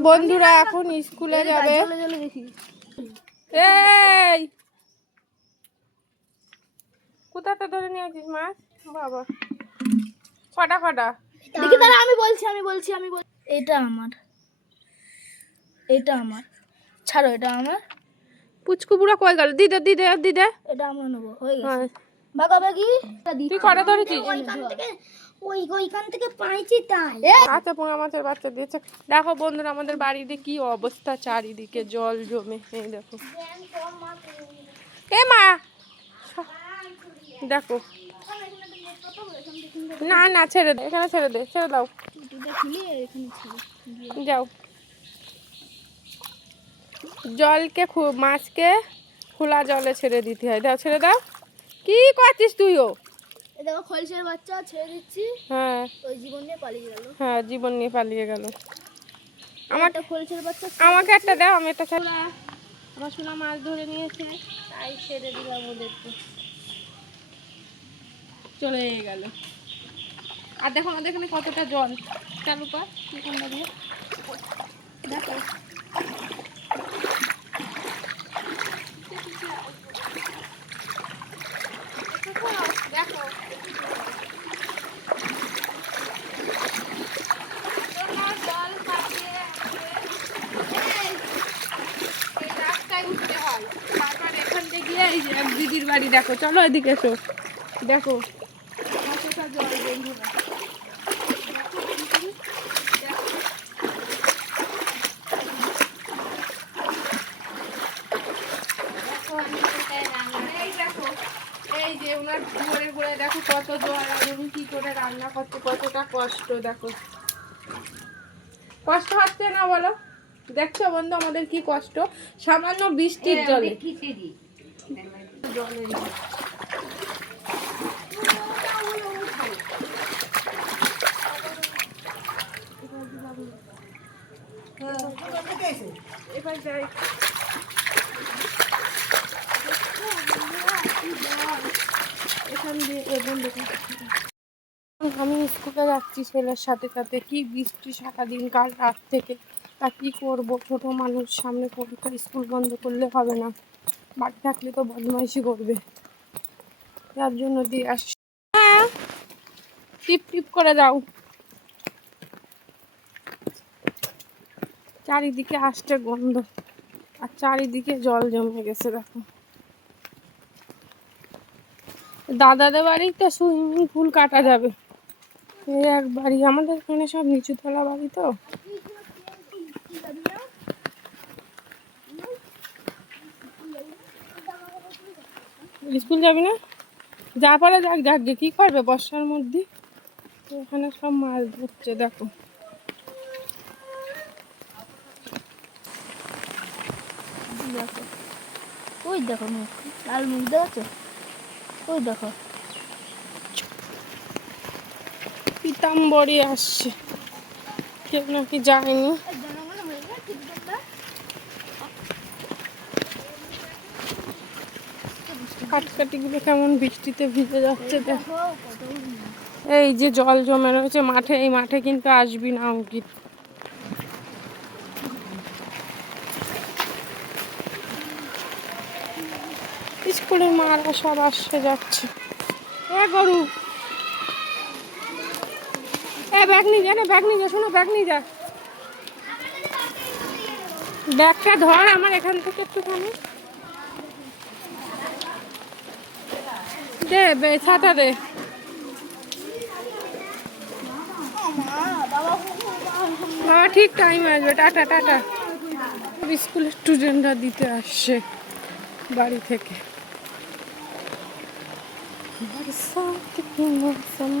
বন্ধুরা এখন স্কুলে যাবে। এই! কোথাটা ধরে নিয়ে আসিস মাছ বাবা। কটা কটা দেখি দাঁড়া আমি বলছি আমি বলছি আমি বলছি এটা আমার। এটা আমার। ছাড়ো এটা আমার। পুচকু বুড়া কই গেল? দিদে দিদে দিদে। এটা আমরা নেব হয়ে গেছে। হ্যাঁ। ভাগাভাগি তুই কটা ধরেছিস? ওই ওইখান থেকে পাইছি তাই। আচ্ছা পোঙা মাছের বাচ্চা দিয়েছে। দেখো বন্ধুরা, আমাদের বাড়িতে কি অবস্থা, চারিদিকে জল জমে। এই দেখো। এ মা! দেখো। না না, ছেড়ে দে, এখানে ছেড়ে দে, ছেড়ে দাও। যাও। জলকে মাছকে খোলা জলে ছেড়ে দিতে হয়। দাও, ছেড়ে দাও। কি করছিস তুইও? দেখো খলসের বাচ্চা ছেড়ে দিচ্ছি। হ্যাঁ। ওই জীবন নিয়ে পালিয়ে গেল। হ্যাঁ জীবন নিয়ে পালিয়ে গেল। আমার একটা খলসের বাচ্চা আমাকে একটা দাও আমি একটা ছেড়ে আমার সোনা মাছ ধরে নিয়েছে তাই ছেড়ে দিলাম ওদেরকে। চলে গেল। আর দেখো আমাদের এখানে কতটা জল। চালু কর দিয়ে দেখো দেখো তোমার জল পাঠিয়ে এই রাস্তায় উঠতে হয় তারপর এখান থেকে গিয়ে এই যে এক দিদির বাড়ি দেখো চলো এদিকে এসো। দেখো। কতটা জল বন্ধুরা এই যে ওনার দুয়ারে ঘুরে দেখো কত জল আর উনি কি করে রান্না করতে কতটা কষ্ট দেখো। কষ্ট হচ্ছে না বলো? দেখছ বন্ধু আমাদের কি কষ্ট? সামান্য বৃষ্টির জলে। জলের এবার যাই এখান দিয়ে আমি স্কুলে যাচ্ছি ছেলের সাথে সাথে। কি বৃষ্টি সারাদিন, কাল রাত থেকে। তা কি করব? ছোট মানুষ সামনে পরীক্ষা স্কুল বন্ধ করলে হবে না। বাড়ি থাকলে তো বদমাইশি করবে। যার জন্য দিয়ে আস। হ্যাঁ টিপ টিপ করে দাও। চারিদিকে আসছে গন্ধ, আর চারিদিকে জল জমে গেছে, দেখো। দাদাদের বাড়িতে সুইমিং পুল কাটা যাবে। এক বাড়ি, আমাদের এখানে সব নিচুতলা বাড়ি তো। স্কুল যাবি না? যা পারে যাক যাক গে কি করবে? বর্ষার মধ্যে এখানে সব মাছ ধরছে দেখো। দেখো ওই দেখো মুখ লাল মুখ ওই দেখো। পিতাম্বরী আসছে। কেউ নাকি যায়নি। কাটকাটিগুলো কেমন বৃষ্টিতে ভিজে যাচ্ছে দেখো। এই যে জল জমে রয়েছে, মাঠে, এই মাঠে কিন্তু আসবি না, অঙ্কিত। স্কুলের মারা সব আসছে, যাচ্ছে। এ গরু। এ ব্যাগ নিয়ে যা না ব্যাগ নিয়ে যা, শোনো, ব্যাগ নিয়ে যা। ব্যাগটা ধর আমার এখান থেকে একটুখানি। দে বে ছাতা দে। বাবা, ঠিক টাইম আসবে। Tata tata. স্কুলের স্টুডেন্টরা দিতে আসছে বাড়ি থেকে।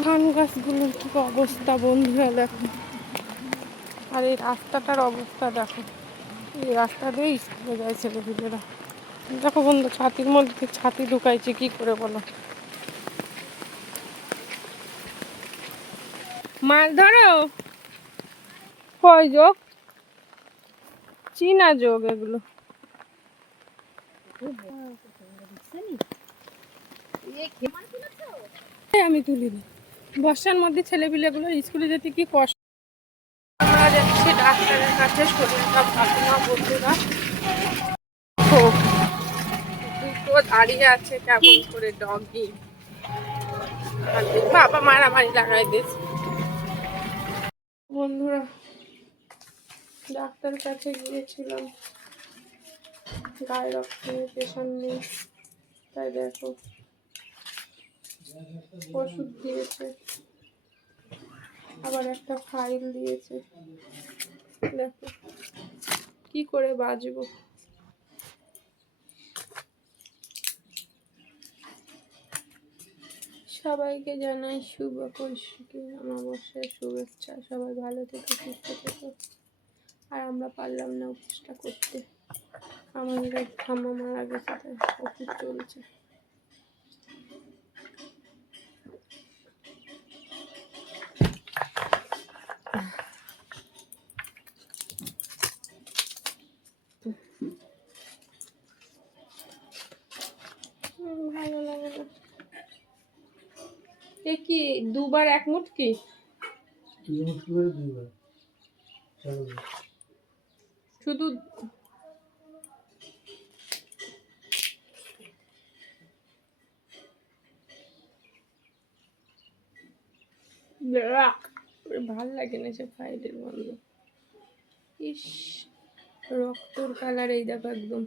ধান গাছগুলোর কি অবস্থা বন্ধুরা, দেখো। আর এই রাস্তাটার অবস্থা, দেখো। এই রাস্তা দিয়ে স্কুলে যায় ছেলেপুলেরা। দেখো বন্ধু, ছাতির মধ্যে, ছাতি ঢুকাইছে, কি করে বলো? মাছ ধরো কয় যোগ? চীনা যোগ এগুলো। আমি তুলি বর্ষার মধ্যে ছেলেপিলেগুলো স্কুলে যেতে কি কষ্ট? আমরা যাচ্ছি ডাক্তারের কাছে, শরীরটা ভালো না বন্ধুরা। দুটো দাঁড়িয়ে আছে কেমন করে ডগি। বাবা মারামারি লাগাই দিয়েছে। ডাক্তার কাছে গিয়েছিলাম। গায়ে রক্ত নেই প্রেশার নেই। তাই দেখো, ওষুধ দিয়েছে। আবার একটা ফাইল দিয়েছে। দেখো, কি করে বাজবো সবাইকে জানাই শুভ কৌশিকী অমাবস্যার শুভেচ্ছা। সবাই ভালো থেকে, সুস্থ থেকো। আর আমরা পারলাম না উপোসটা করতে। আমাদের ঠাম্মা মারা গেছে, তাই ওষুধ চলছে। ভালো এ কি, দুবার এক মুঠ কি তুই মুক্তি করে দুইবার চলো শুধু ভালো লাগে না সে ফাইলের বন্ধ ইস রক্তর কালার এই দেখো একদম।